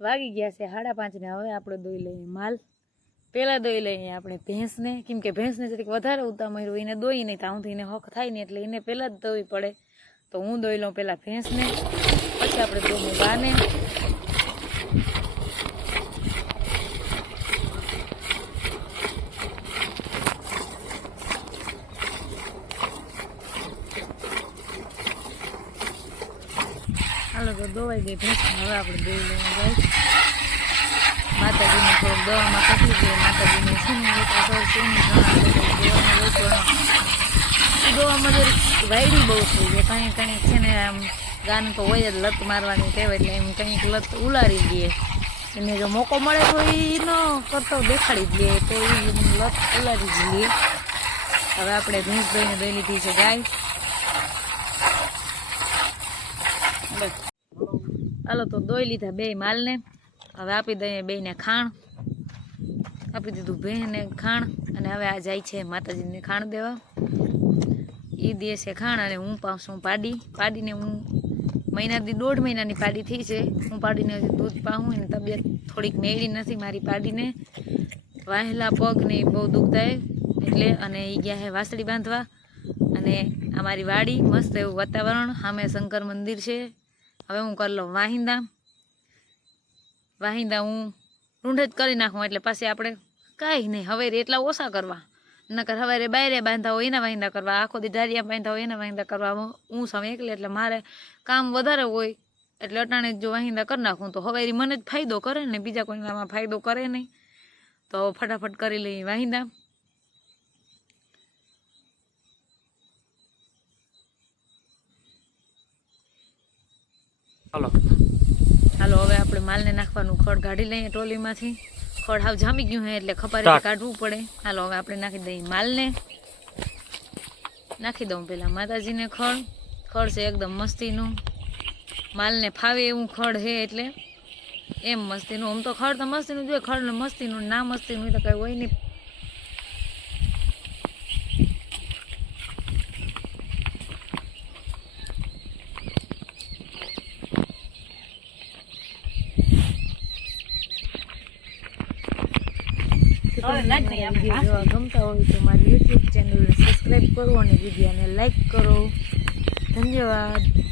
વાગી ગયા છે સાડા પાંચને હવે આપણે દોઈ લઈએ માલ. પહેલાં દોઈ લઈએ આપણે ભેંસને. કેમ કે ભેંસને જરીક વધારે ઉતામળ હોય એને દોઈ નહીં તાઉથી એને હક થાય નહીં એટલે એને પહેલાં જ દોવી પડે. તો હું દોઈ લઉં પહેલાં ભેંસને. પછી આપણે દોવું ગાને હાલો તો દોવાઈ ગઈ ભેંસ. હવે આપણે દોઈ લઈએ જાય. માતાજીને થોડુંક દવામાં તકલીફ છે માતાજીને છે ને દોવામાં જરીક વાયડી બહુ થઈ જાય કંઈક કંઈક છે ને આમ ગાનું તો હોય જ લત મારવાની કહેવાય એટલે એમ કંઈક લત ઉલારી દે. એને જો મોકો મળે તો એ ન કરતો, દેખાડી દે. તો એ લત ઉલારી જ લે. હવે આપણે ભેંસ દઈને દઈ લીધી છે ગાય. બસ. હાલો તો દોઈ લીધા બે માલને. હવે આપી દઈએ બેને ખાણ. આપી દીધું બેને ખાણ અને હવે આ જાય છે માતાજીને ખાણ દેવા. એ દે છે ખાણ અને હું પાઉં પાડી. પાડીને હું મહિનાથી દોઢ મહિનાની પાડી થઈ છે. હું પાડીને હજી દૂધ પાઉં એની તબિયત થોડીક મેળી નથી મારી પાડીને. વાહેલા પગને બહુ દુખતા એટલે અને એ ગયા છે વાસળી બાંધવા. અને અમારી વાડી મસ્ત એવું વાતાવરણ. સામે શંકર મંદિર છે. હવે હું કરી લઉં વાહિંદા. વાહિંદા હું રૂંઢ જ કરી નાખું એટલે પછી આપણે કાંઈ નહીં હવે એટલા ઓછા કરવા. નકર હવે બાયરે બાંધા હોય એના વાહિંદા કરવા, આખો દી બાંધા હોય એના વાહિંદા કરવા. હું સમય એકલે, એટલે મારે કામ વધારે હોય, એટલે અટાણે જો વાહિંદા કરી નાખું, તો હવે મને જ ફાયદો કરે ને, બીજા કોઈનામાં ફાયદો કરે નહીં. તો ફટાફટ કરી લઈએ વાહિંદા. હાલો ચાલો હવે આપણે માલને નાખવાનું ખડ કાઢી લઈએ ટ્રોલીમાંથી. ખડ હાવ જામી ગયું હે એટલે ખપારી કાઢવું પડે. હાલો હવે આપણે નાખી દઈએ માલને. નાખી દઉં પેલા માતાજીને ખડ. ખડ છે એકદમ મસ્તીનું. માલને ફાવે એવું ખડ હે એટલે. એમ મસ્તીનું. આમ તો ખડ તો મસ્તીનું જોઈએ ખડ ને મસ્તીનું ના મસ્તીનું તો કઈ હોય નહીં. ગમતા હોય તો મારી યુટ્યુબ ચેનલને સબસ્ક્રાઈબ કરો અને વિડીયોને લાઈક કરો. ધન્યવાદ.